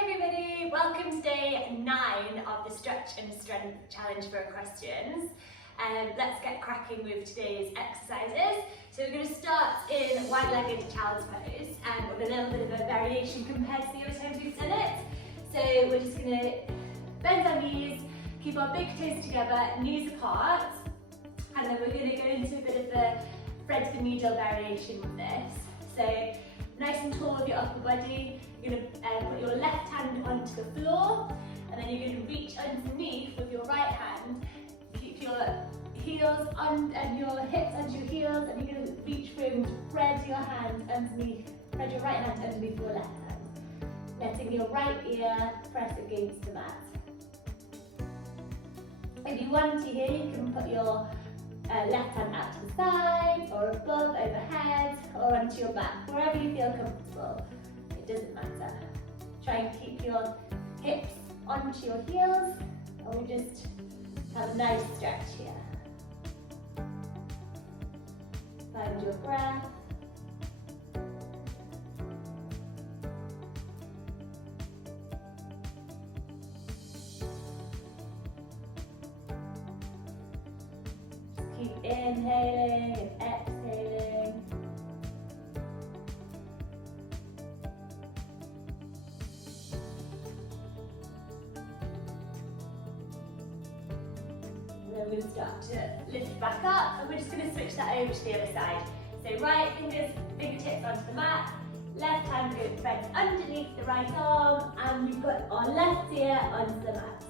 Hi everybody, welcome to day 9 of the Stretch and Strength Challenge for Equestrians. Let's get cracking with today's exercises. So we're going to start in wide-legged child's pose with a little bit of a variation compared to the other times we've done it. So we're just going to bend our knees, keep our big toes together, knees apart, and then we're going to go into a bit of a thread the needle variation with this. So nice and tall with your upper body, you're going to put your left hand onto the floor, and then you're going to reach underneath with your right hand. Keep your heels on and your hips under your heels, and you're going to reach through and spread your hand underneath, spread your right hand underneath your left hand, letting your right ear press against the mat. If you want to here, you can put your left hand out to the side, or above, overhead, or onto your back, wherever you feel comfortable. It doesn't matter. Try and keep your hips onto your heels, and we just have a nice stretch here. Find your breath. Keep inhaling and exhaling. And then we'll start to lift back up, and we're just going to switch that over to the other side. So right fingertips onto the mat, left hand goes bent underneath the right arm, and we put our left ear onto the mat.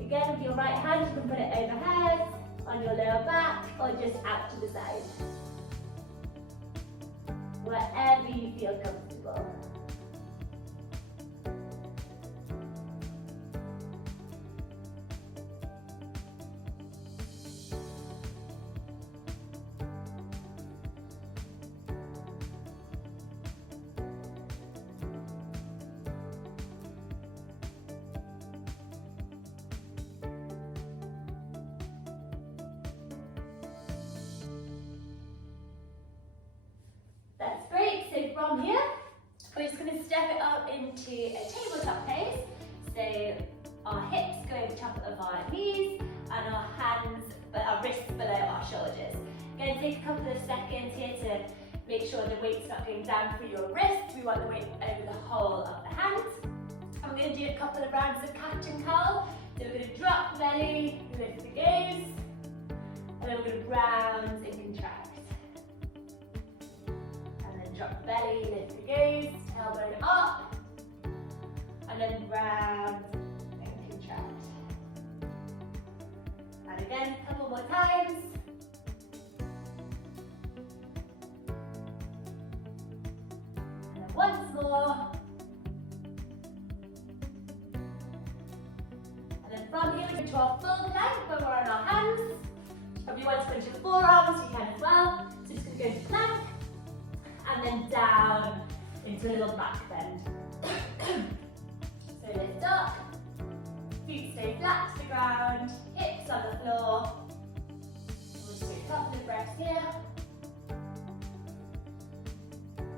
Again, with your right hand, you can put it overhead, on your lower back, or just out to the side. Wherever you feel comfortable. That's great. So from here, we're just going to step it up into a tabletop pose. So our hips go over the top of our knees, and our wrists below our shoulders. Going to take a couple of seconds here to make sure the weight's not going down through your wrist. We want the weight over the whole of the hands. And we're going to do a couple of rounds of catch and curl. So we're going to drop the belly, lift the gaze, and then we're going to round and contract. Drop the belly, lift the gaze, tailbone up, and then round and contract. And again, a couple more times. And then once more. And then from here we go to our full plank where we're on our hands. If you want to punch your forearms, you can as well. So just going to go into plank, and then down into a little back bend. So lift up, feet stay flat to the ground, hips on the floor. We'll just do a couple of breaths here.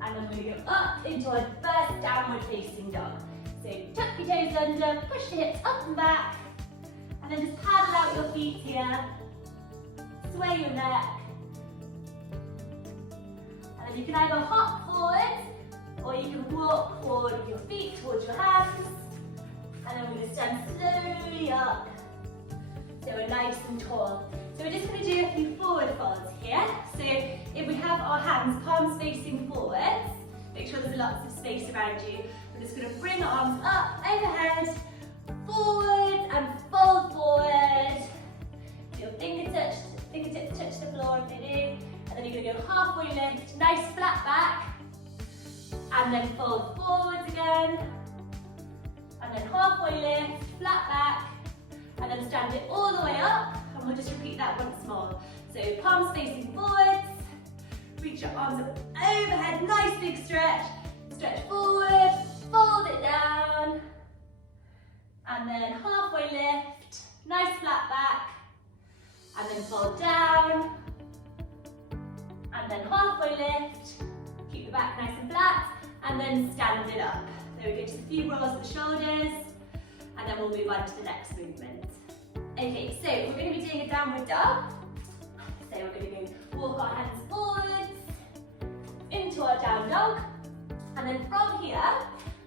And then we're going to go up into our first downward facing dog. So tuck your toes under, push the hips up and back, and then just paddle out your feet here, sway your neck. And you can either hop forward, or you can walk forward with your feet towards your hands. And then we're going to stand slowly up, so we're nice and tall. So we're just going to do a few forward folds here. So if we have our hands palms facing forwards, make sure there's lots of space around you. We're just going to bring our arms up, overhead, forward, and fold forward. Your fingertips touch the floor if they do. And then you're going to go halfway lift, nice flat back, and then fold forwards again, and then halfway lift, flat back, and then stand it all the way up, and we'll just repeat that once more. So palms facing forwards, reach your arms up overhead, nice big stretch, stretch forward, fold it down, and then halfway lift, nice flat back, and then fold down, and then halfway lift, keep the back nice and flat, and then stand it up. So we go just a few rolls of the shoulders, and then we'll move on to the next movement. Okay, so we're going to be doing a downward dog. So we're going to walk our hands forwards into our down dog, and then from here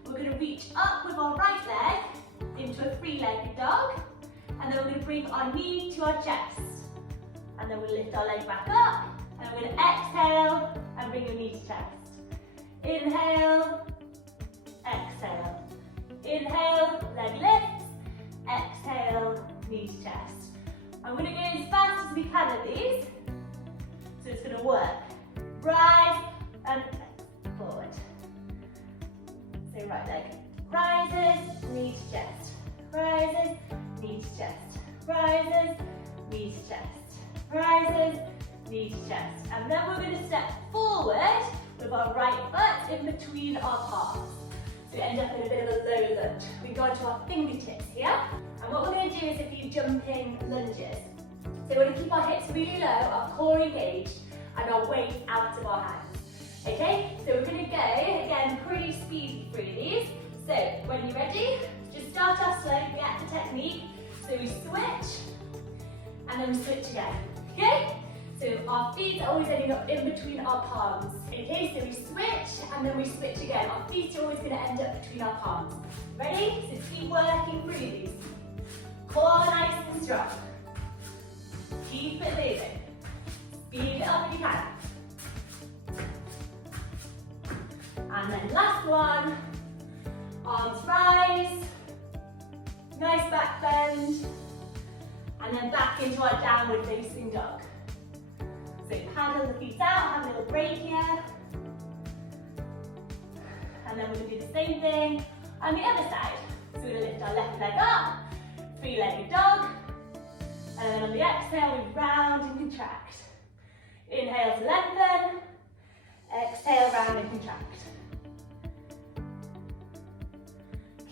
we're going to reach up with our right leg into a three-legged dog, and then we're going to bring our knee to our chest, and then we'll lift our leg back up, and we're going to exhale and bring your knee to chest. Inhale, exhale. Inhale, leg lifts, exhale, knee to chest. I'm going to go as fast as we can at these, so it's going to work. Rise and forward. So right leg rises, knee to chest. Rises, knee to chest. Rises, knee to chest. Rises, knee to chest. And then we're going to step forward with our right foot in between our palms. So we end up in a bit of a low lunge. We go into our fingertips here. And what we're going to do is a few jumping lunges. So we're going to keep our hips really low, our core engaged, and our weight out of our hands. Okay, so we're going to go, again, pretty speedy through these. So when you're ready, just start off slow, get the technique. So we switch, and then we switch again. Okay, so our feet are always ending up in between our palms. Okay, so we switch, and then we switch again. Our feet are always going to end up between our palms. Ready? So keep working through these. Core nice and strong. Keep it moving. Speed it up if you can. And then last one, arms rise, nice back bend, and then back into our downward facing dog. So paddle the feet out, have a little break here. And then we're going to do the same thing on the other side. So we're going to lift our left leg up, three-legged dog, and then on the exhale we round and contract. Inhale to lengthen, exhale, round and contract.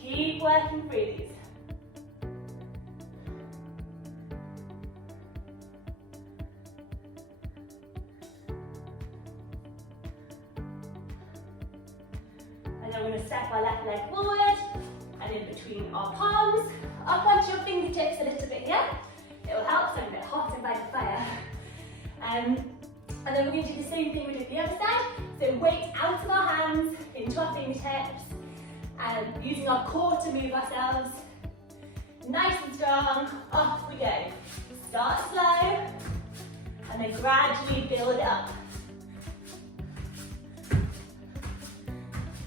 Keep working through these. And then we're going to step our left leg forward and in between our palms, up onto your fingertips a little bit here. It will help, so I'm a bit hot and by the fire. And then we're going to do the same thing we did the other side. So weight out of our hands, into our fingertips, and using our core to move ourselves. Nice and strong, off we go. Start slow, and then gradually build up.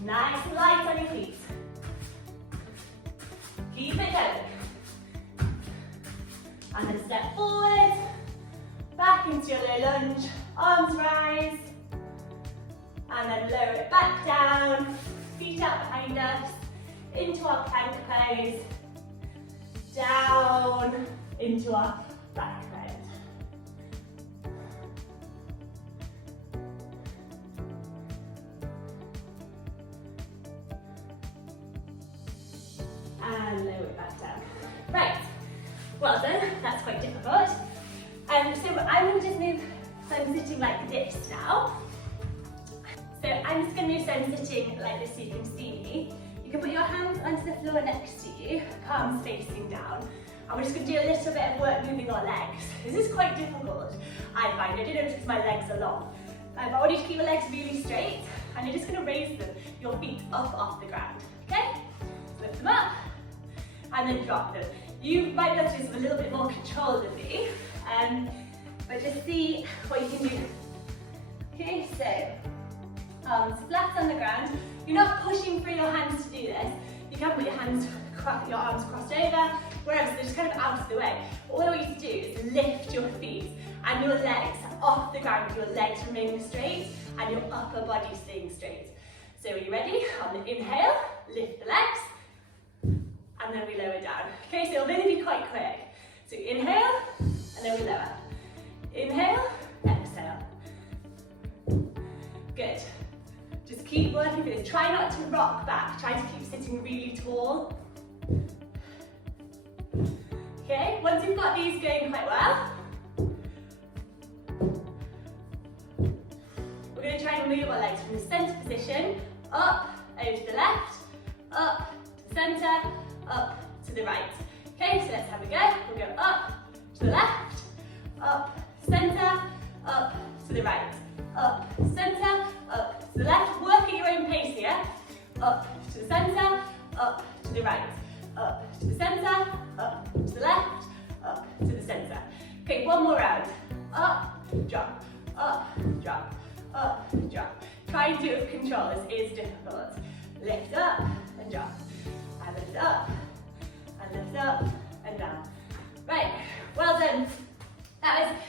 Nice and light on your feet. Keep it going. And then step forward, back into your low lunge, arms rise, and then lower it back down, feet out behind us, into our plank pose, down into our back bend. And lower it back down. Right, well done, that's quite difficult. So I'm going to just move, so I'm sitting like this now. So I'm just going to move so I'm sitting like this so you can see me. You can put your hands onto the floor next to you, palms facing down. And we're just going to do a little bit of work moving our legs. This is quite difficult, I find. I don't know if it's because my legs are long. But I want you to keep your legs really straight, and you're just going to raise them, your feet up off the ground. Okay? Lift them up, and then drop them. You might be able to do this with a little bit more control than me, but just see what you can do. Okay, so arms flat on the ground. You're not pushing through your hands to do this. You can put your arms crossed over, wherever, so they're just kind of out of the way. All I want you to do is lift your feet and your legs off the ground, with your legs remaining straight and your upper body staying straight. So are you ready? On the inhale, lift the legs, and then we lower down. Okay, so it'll really be quite quick. So inhale, and then we lower. Inhale, exhale. Good. Just keep working through this. Try not to rock back. Try to keep sitting really tall. Okay, once you've got these going quite well, we're going to try and move our legs from the center position up, over to the left, up, to the centre, up, to the right. Okay, so let's have a go. We'll go up, to the left, up, centre, up, to the right, up, centre, up, to the left. Work at your own pace here. Up, to the centre, up, to the right, up, to the centre, up, to the left, up, to the centre. Okay, one more round. Up, jump, up, jump, up, jump. Try and do it with control, this is difficult. Lift up and jump, and lift up, and lift up and down. Right, well done. That was